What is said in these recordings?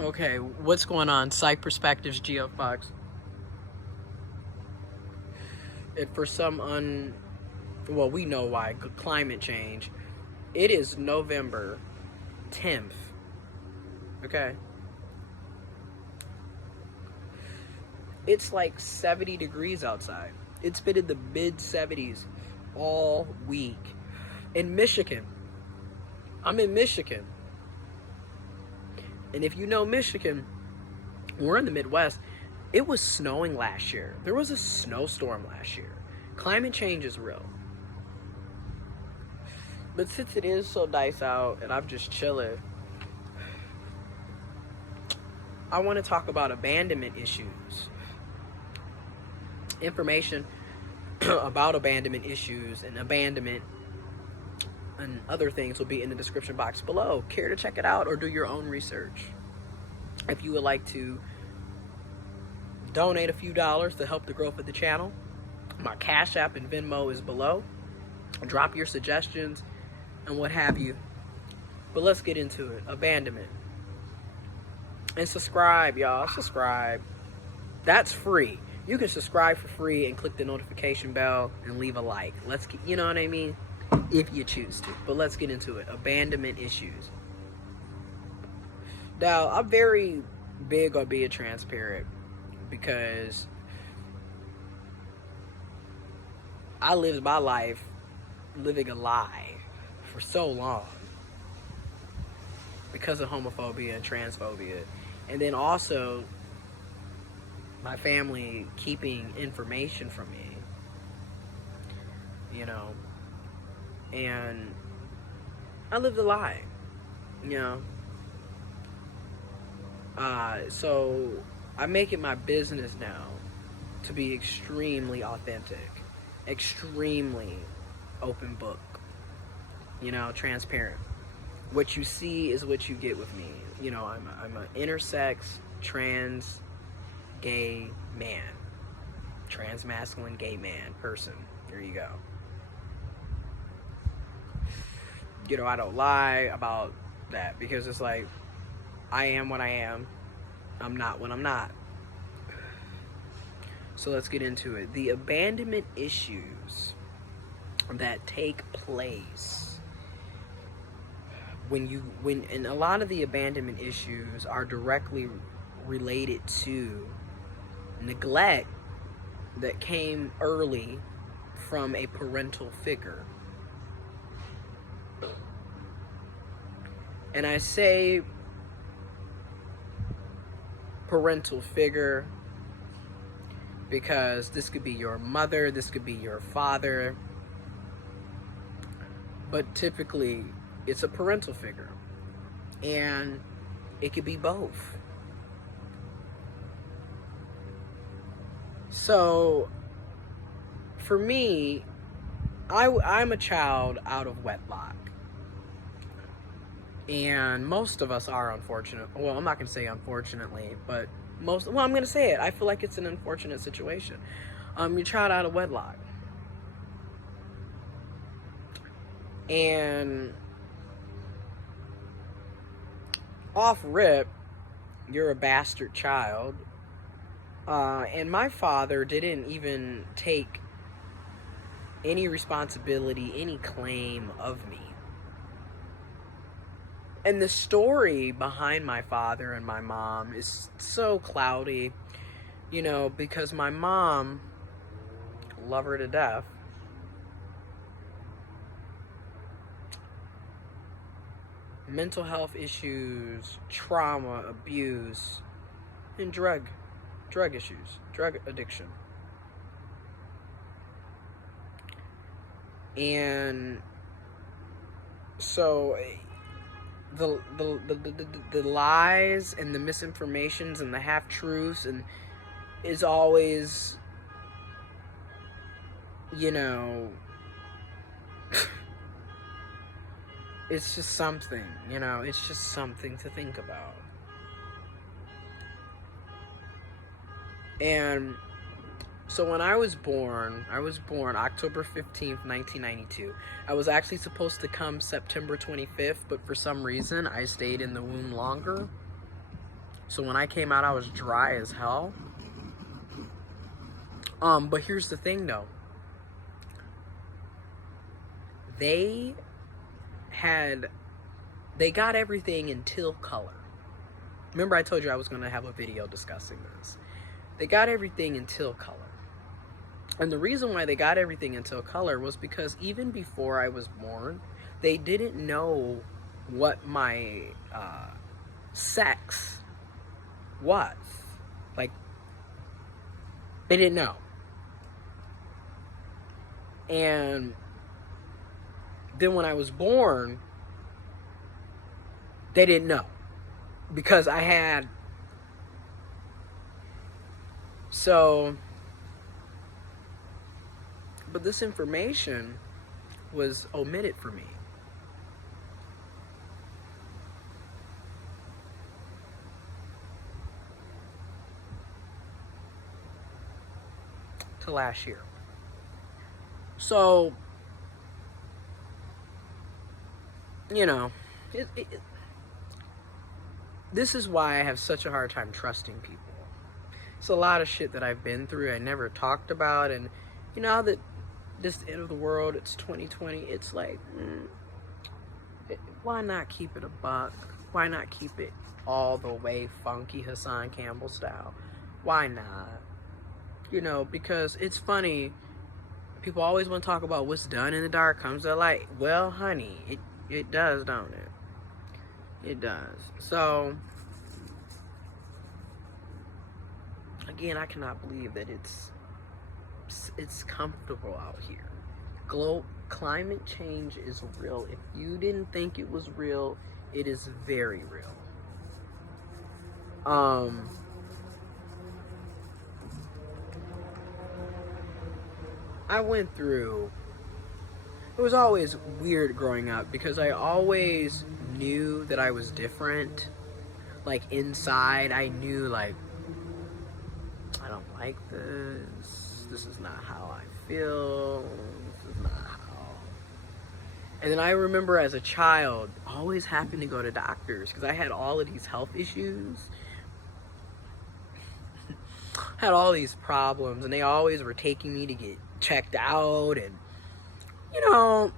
Okay, what's going on? Psych Perspectives, giofvcks. And for some well, we know why, climate change. It is November 10th. Okay? It's like 70 degrees outside. It's been in the mid 70s all week. In Michigan. I'm in Michigan. And if you know Michigan, we're in the Midwest. It was snowing last year. There was a snowstorm last year. Climate change is real. But since it is so nice out and I'm just chilling, I want to talk about abandonment issues. Information about abandonment issues and abandonment and other things will be in the description box below. Care to check it out or do your own research. If you would like to donate a few dollars to help the growth of the channel, my Cash App and Venmo is below. Drop your suggestions and what have you. But let's get into it. Abandonment. And subscribe, y'all. Subscribe. That's free. You can subscribe for free and click the notification bell and leave a like. Let's get, you know what I mean? If you choose to. But let's get into it. Abandonment issues. Now, I'm very big on being transparent because I lived my life living a lie for so long because of homophobia and transphobia. And then also my family keeping information from me, you know, and I lived a lie, you know. So I make it my business now to be extremely authentic, extremely open book, you know, transparent. What you see is what you get with me. You know, I'm an intersex, trans, gay man, trans masculine gay man person. There you go. You know, I don't lie about that because it's like, I am what I am. I'm not what I'm not. So let's get into it. The abandonment issues that take place and a lot of the abandonment issues are directly related to neglect that came early from a parental figure. And I say parental figure because this could be your mother, this could be your father, but typically it's a parental figure, and it could be both. So for me, I'm a child out of wedlock. And most of us are, unfortunate. Well, I'm not going to say unfortunately, but I'm going to say it. I feel like it's an unfortunate situation. Your child out of wedlock. And off rip, you're a bastard child. And my father didn't even take any responsibility, any claim of me. And the story behind my father and my mom is so cloudy, you know, because my mom, love her to death, mental health issues, trauma, abuse, and drug issues, drug addiction. And so the lies and the misinformations and the half-truths and is always, you know, it's just something, you know, it's just something to think about. And so when I was born October 15th, 1992. I was actually supposed to come September 25th, but for some reason I stayed in the womb longer. So when I came out, I was dry as hell. But here's the thing though. They got everything until color. Remember I told you I was going to have a video discussing this. They got everything until color. And the reason why they got everything until color was because even before I was born, they didn't know what my sex was. Like, they didn't know. And then when I was born, they didn't know. Because I had... So... But this information was omitted for me. To last year. So, you know, this is why I have such a hard time trusting people. It's a lot of shit that I've been through I never talked about, and you know that this end of the world, it's 2020, it's like, why not keep it a buck? Why not keep it all the way funky Hassan Campbell style? Why not? You know, because it's funny, people always want to talk about what's done in the dark comes to light. Well, honey, it does, don't it? It does. So, again, I cannot believe that it's comfortable out here. Climate change is real. If you didn't think it was real, it is very real. I went through... It was always weird growing up because I always knew that I was different. Like, inside, I knew, like, I don't like this. This is not how I feel. This is not how... And then I remember as a child, always having to go to doctors because I had all of these health issues. Had all these problems, and they always were taking me to get checked out, and you know,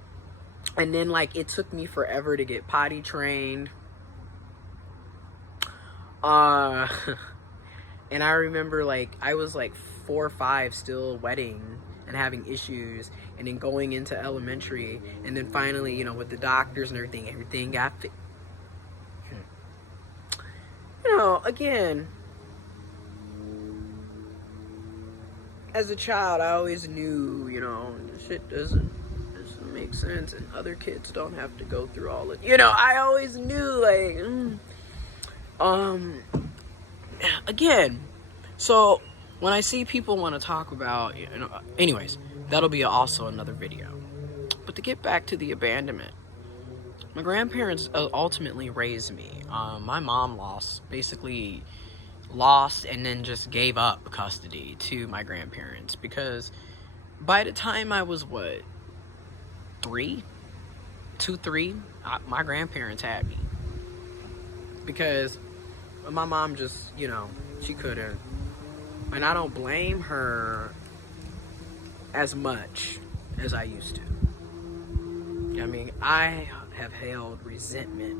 and then like it took me forever to get potty trained. And I remember like I was like 4 or 5 still wetting and having issues, and then going into elementary, and then finally, you know, with the doctors and everything got you know, again, as a child, I always knew, you know, shit doesn't make sense, and other kids don't have to go through all it. You know, I always knew, like, again, so when I see people want to talk about, you know, anyways, that'll be also another video. But to get back to the abandonment, my grandparents ultimately raised me. My mom basically lost and then just gave up custody to my grandparents because by the time I was, what, 3, my grandparents had me. Because my mom just, you know, she couldn't. And I don't blame her as much as I used to. I mean, I have held resentment,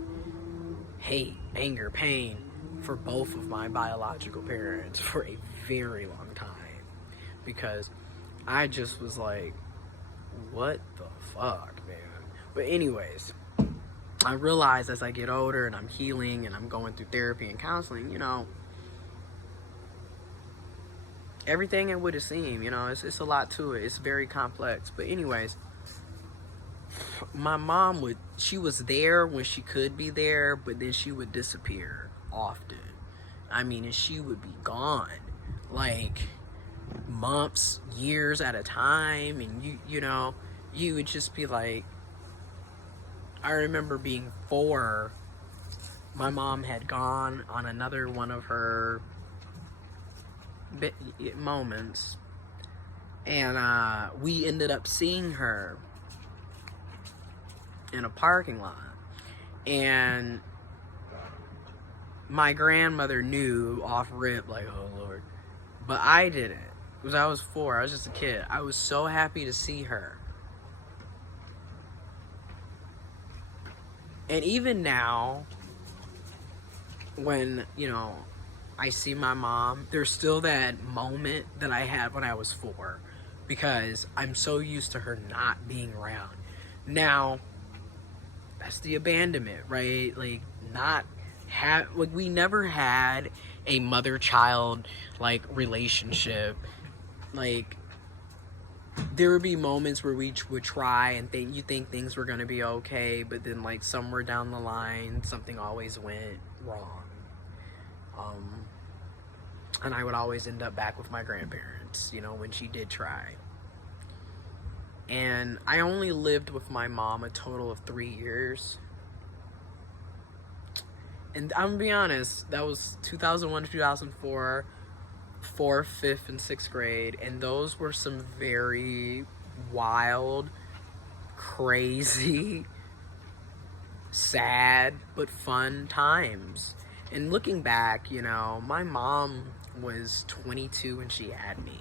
hate, anger, pain for both of my biological parents for a very long time. Because I just was like, what the fuck, man? But anyways, I realized as I get older and I'm healing and I'm going through therapy and counseling, you know, everything it would have seemed, you know, it's a lot to it. It's very complex. But anyways, my mom she was there when she could be there, but then she would disappear often. I mean, and she would be gone, like, months, years at a time, and you know, you would just be like, I remember being 4, my mom had gone on another one of her moments, and we ended up seeing her in a parking lot, and my grandmother knew off rip, like, oh Lord. But I didn't. Because I was 4. I was just a kid. I was so happy to see her. And even now, when, you know, I see my mom, there's still that moment that I had when I was 4. Because I'm so used to her not being around. Now, that's the abandonment, right? Like, we never had a mother-child, like, relationship. Like, there would be moments where we would try and you think things were going to be okay, but then, like, somewhere down the line, something always went wrong. And I would always end up back with my grandparents, you know, when she did try. And I only lived with my mom a total of 3 years. And I'm gonna be honest, that was 2001 to 2004, 4th, 5th, and 6th grade. And those were some very wild, crazy, sad, but fun times. And looking back, you know, my mom was 22 when she had me.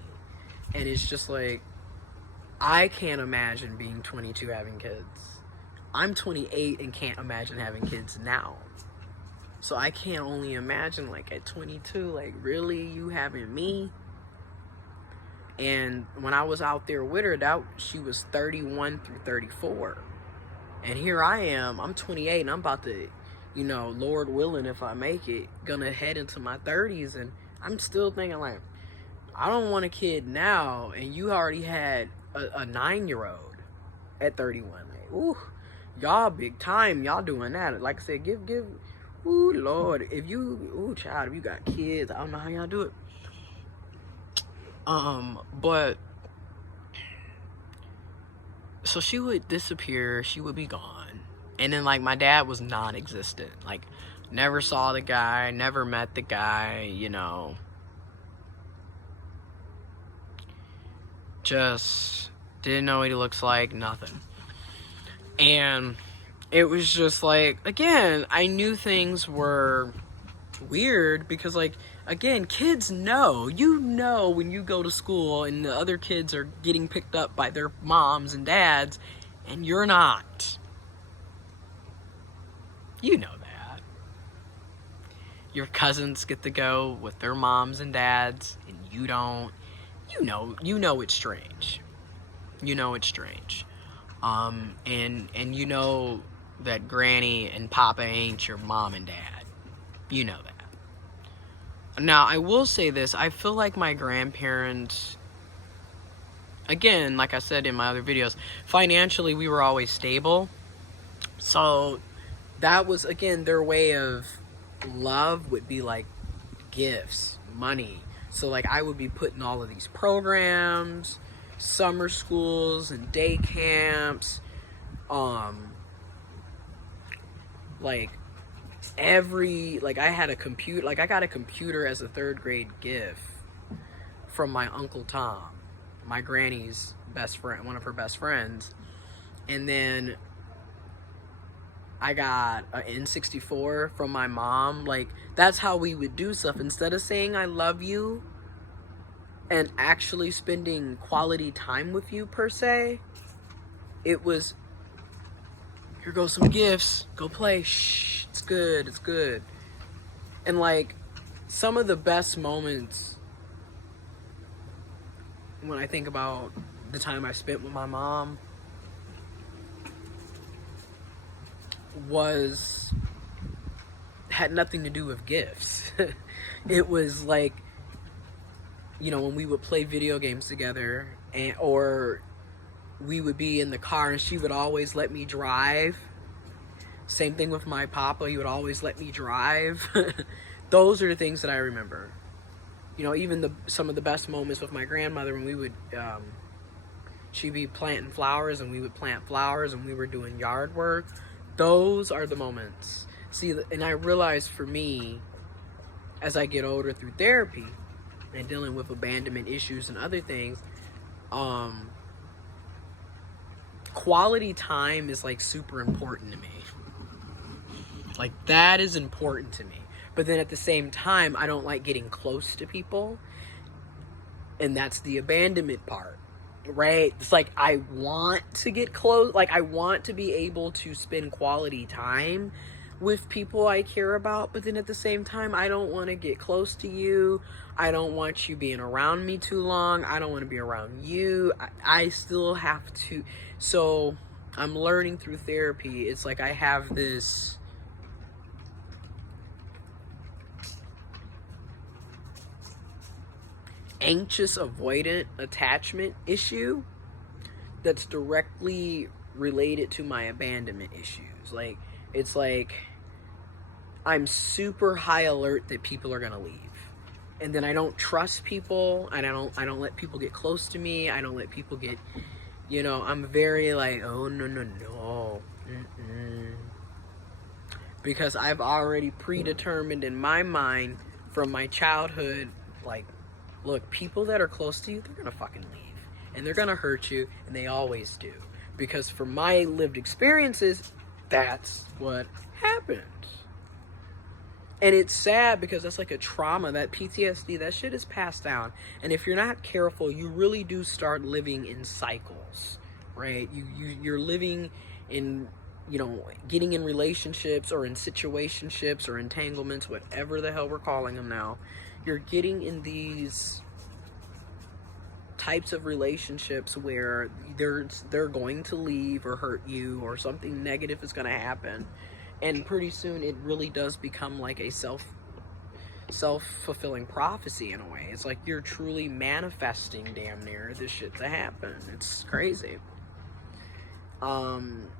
And it's just like, I can't imagine being 22 having kids. I'm 28 and can't imagine having kids now. So I can't only imagine, like, at 22, like, really, you having me? And when I was out there with her, she was 31 through 34. And here I am, I'm 28, and I'm about to, you know, Lord willing, if I make it, gonna head into my 30s, and I'm still thinking, like, I don't want a kid now, and you already had a 9-year-old at 31. Like, ooh, y'all big time, y'all doing that. Like I said, give, ooh, Lord, if you got kids, I don't know how y'all do it. But, so she would disappear, she would be gone. And then, like, my dad was non-existent. Like, never saw the guy, never met the guy, you know. Just didn't know what he looks like, nothing. And it was just like, again, I knew things were weird because, like, again, kids know. You know when you go to school and the other kids are getting picked up by their moms and dads, and you're not. You know that. Your cousins get to go with their moms and dads, and you don't. You know it's strange. You know it's strange. And you know that Granny and Papa ain't your mom and dad. You know that. Now, I will say this. I feel like my grandparents, again, like I said in my other videos, financially we were always stable. So that was, again, their way of love would be like gifts, money. So, like, I would be putting all of these programs, summer schools and day camps, like, I had a computer, like, I got a computer as a 3rd grade gift from my Uncle Tom, my granny's best friend, one of her best friends. And then I got an N64 from my mom. Like, that's how we would do stuff. Instead of saying I love you and actually spending quality time with you, per se, it was, here goes some gifts, go play, shh, it's good, it's good. And, like, some of the best moments when I think about the time I spent with my mom had nothing to do with gifts. It was like, you know, when we would play video games together, or we would be in the car and she would always let me drive. Same thing with my papa, he would always let me drive. Those are the things that I remember. You know, even some of the best moments with my grandmother, when we would, she'd be planting flowers and we would plant flowers and we were doing yard work. Those are the moments. See, and I realized for me, as I get older through therapy and dealing with abandonment issues and other things, quality time is, like, super important to me. Like, that is important to me. But then at the same time, I don't like getting close to people. And that's the abandonment part, right? It's like I want to get close, like I want to be able to spend quality time with people I care about, but then at the same time, I don't want to get close to you. I don't want you being around me too long. I don't want to be around you. I still have to. So I'm learning through therapy. It's like I have this anxious avoidant attachment issue that's directly related to my abandonment issues. Like, it's like I'm super high alert that people are gonna leave, and then I don't trust people, and I don't let people get close to me. I don't let people get, I'm very like, oh no. Because I've already predetermined in my mind from my childhood, like, look, people that are close to you, they're gonna fucking leave. And they're gonna hurt you, and they always do. Because from my lived experiences, that's what happens. And it's sad because that's like a trauma, that PTSD, that shit is passed down. And if you're not careful, you really do start living in cycles, right? You're living in, getting in relationships or in situationships or entanglements, whatever the hell we're calling them now. You're getting in these types of relationships where they're going to leave or hurt you, or something negative is going to happen, and pretty soon it really does become like a self-fulfilling prophecy in a way. It's like you're truly manifesting damn near this shit to happen. It's crazy. And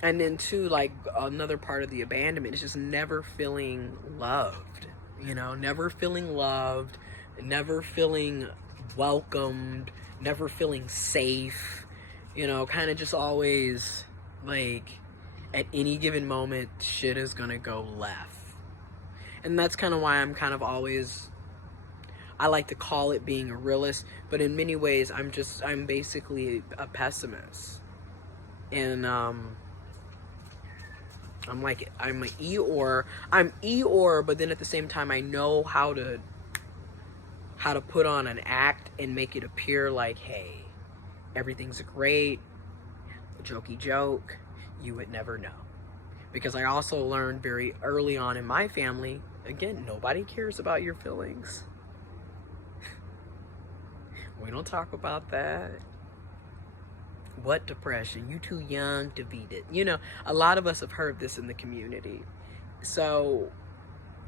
then too, like, another part of the abandonment is just never feeling loved. Never feeling loved, never feeling welcomed, never feeling safe, kind of just always, like, at any given moment, shit is gonna go left. And that's kind of why I'm kind of always, I like to call it being a realist, but in many ways, I'm basically a pessimist. And, I'm an Eeyore. I'm Eeyore, but then at the same time, I know how to put on an act and make it appear like, hey, everything's great, jokey joke, you would never know. Because I also learned very early on in my family, again, nobody cares about your feelings. We don't talk about that. What depression? You too young to beat it. A lot of us have heard this in the community. So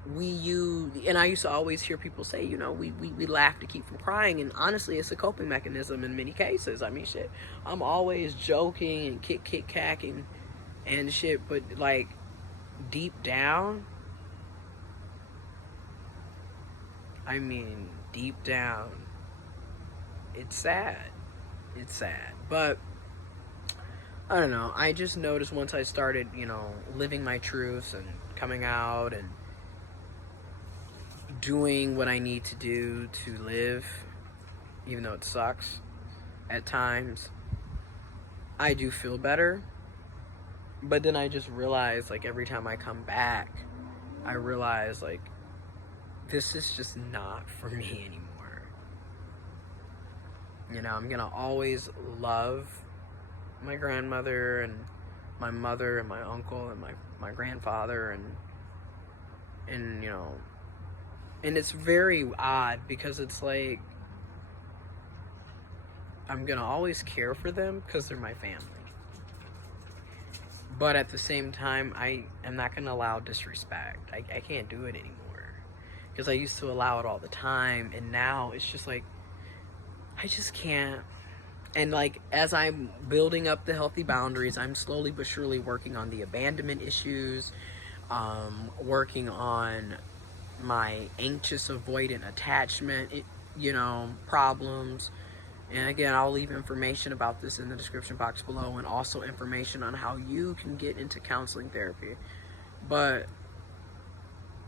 and I used to always hear people say, we laugh to keep from crying. And honestly, it's a coping mechanism in many cases. I mean, shit, I'm always joking and kick-cacking and shit. But, like, deep down, it's sad. It's sad. But I don't know. I just noticed once I started, living my truths and coming out and doing what I need to do to live, even though it sucks at times, I do feel better. But then I just realized, like, every time I come back, I realize, like, this is just not for me anymore. I'm gonna always love my grandmother and my mother and my uncle and my grandfather and and it's very odd because it's like I'm gonna always care for them because they're my family, but at the same time I am not gonna allow disrespect. I can't do it anymore because I used to allow it all the time, and now it's just like I just can't. And, like, as I'm building up the healthy boundaries, I'm slowly but surely working on the abandonment issues, working on my anxious avoidant attachment, problems. And again, I'll leave information about this in the description box below, and also information on how you can get into counseling therapy. But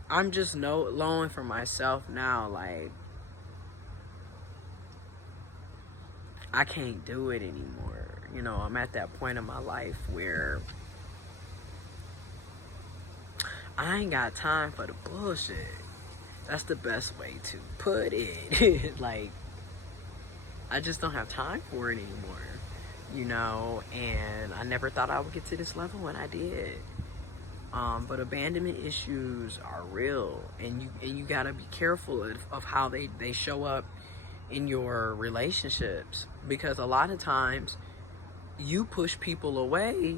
I'm just knowing for myself now, like, I can't do it anymore. I'm at that point in my life where I ain't got time for the bullshit. That's the best way to put it. Like, I just don't have time for it anymore, and I never thought I would get to this level when I did. But abandonment issues are real, and you gotta be careful of how they show up in your relationships, because a lot of times you push people away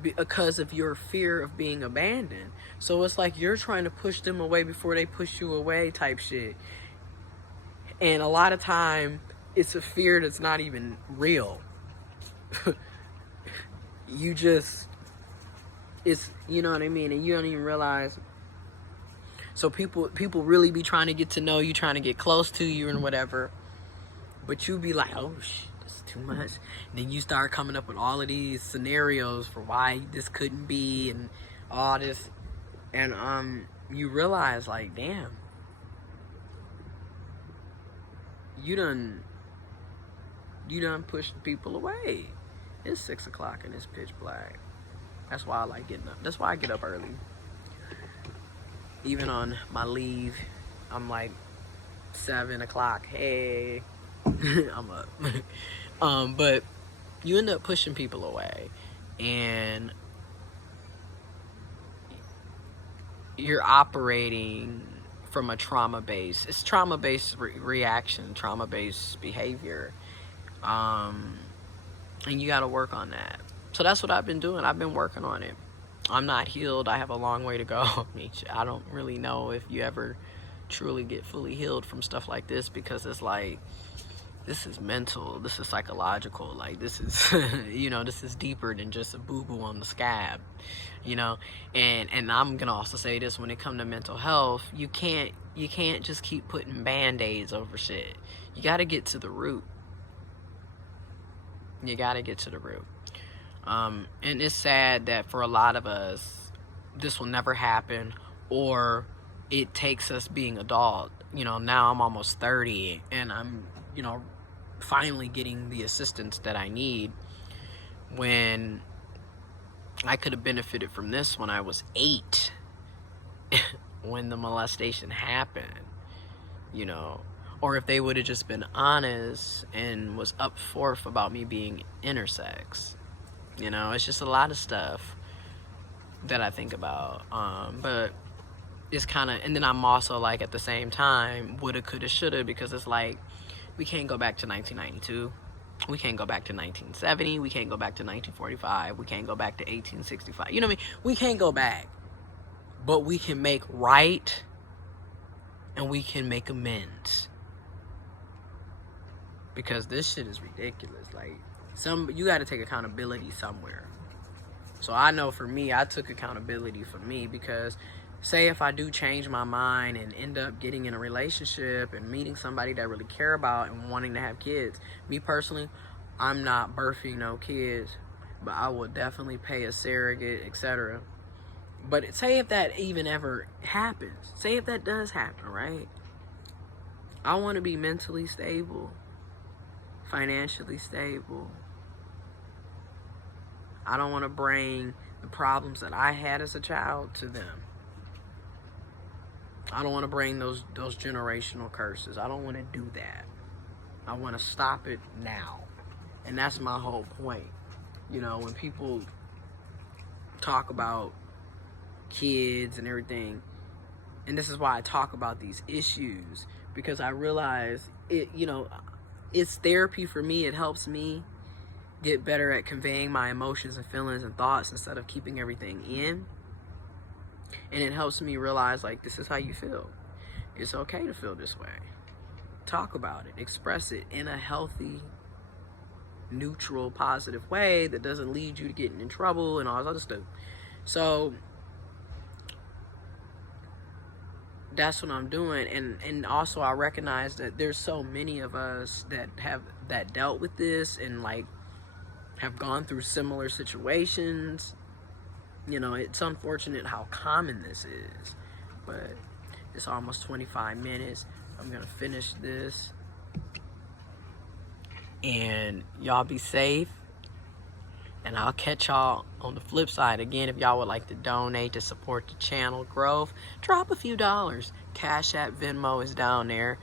because of your fear of being abandoned. So it's like you're trying to push them away before they push you away type shit. And a lot of time it's a fear that's not even real. It's, you know what I mean? And you don't even realize. So people really be trying to get to know you, trying to get close to you and whatever. But you be like, oh shit, this is too much. And then you start coming up with all of these scenarios for why this couldn't be and all this. And you realize, like, damn, you done pushed people away. It's 6 o'clock and it's pitch black. That's why I like getting up. That's why I get up early. Even on my leave, I'm like 7 o'clock. Hey, I'm up. But you end up pushing people away, and you're operating from a trauma-based. It's trauma-based reaction, trauma-based behavior. And you got to work on that. So that's what I've been doing. I've been working on it. I'm not healed. I have a long way to go. I don't really know if you ever truly get fully healed from stuff like this, because it's like, this is mental, this is psychological, like this is this is deeper than just a boo-boo on the scab, and I'm gonna also say this: when it comes to mental health, you can't just keep putting band-aids over shit. You got to get to the root. You got to get to the root. And it's sad that for a lot of us, this will never happen, or it takes us being adult. Now I'm almost 30, and I'm, finally getting the assistance that I need, when I could have benefited from this when I was 8, when the molestation happened, or if they would have just been honest and was up forth about me being intersex. It's just a lot of stuff that I think about. But it's kind of, and then I'm also like, at the same time, woulda, coulda, shoulda, because it's like, we can't go back to 1992. We can't go back to 1970. We can't go back to 1945. We can't go back to 1865. You know what I mean? We can't go back. But we can make right, and we can make amends. Because this shit is ridiculous. Like, you got to take accountability somewhere. So I know for me, I took accountability for me, because say if I do change my mind and end up getting in a relationship and meeting somebody that I really care about and wanting to have kids, me personally, I'm not birthing no kids, but I will definitely pay a surrogate, etc. But say if that even ever happens, say if that does happen, right? I want to be mentally stable, financially stable. I don't want to bring the problems that I had as a child to them. I don't want to bring those generational curses. I don't want to do that. I want to stop it now. And that's my whole point. When people talk about kids and everything, and this is why I talk about these issues, because I realize it, it's therapy for me. It helps me get better at conveying my emotions and feelings and thoughts instead of keeping everything in. And it helps me realize, like, this is how you feel. It's okay to feel this way. Talk about it. Express it in a healthy, neutral, positive way that doesn't lead you to getting in trouble and all this other stuff. So that's what I'm doing. And also I recognize that there's so many of us that dealt with this and, like, have gone through similar situations. It's unfortunate how common this is, but it's almost 25 minutes. I'm gonna finish this, and y'all be safe, And I'll catch y'all on the flip side. Again, if y'all would like to donate to support the channel growth, drop a few dollars. Cash App, Venmo is down there.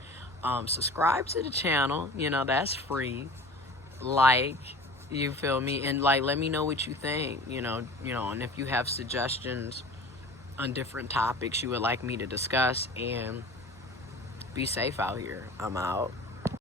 Subscribe to the channel, you know, that's free. Like, you feel me? And like, let me know what you think, you know, and if you have suggestions on different topics you would like me to discuss. And be safe out here. I'm out.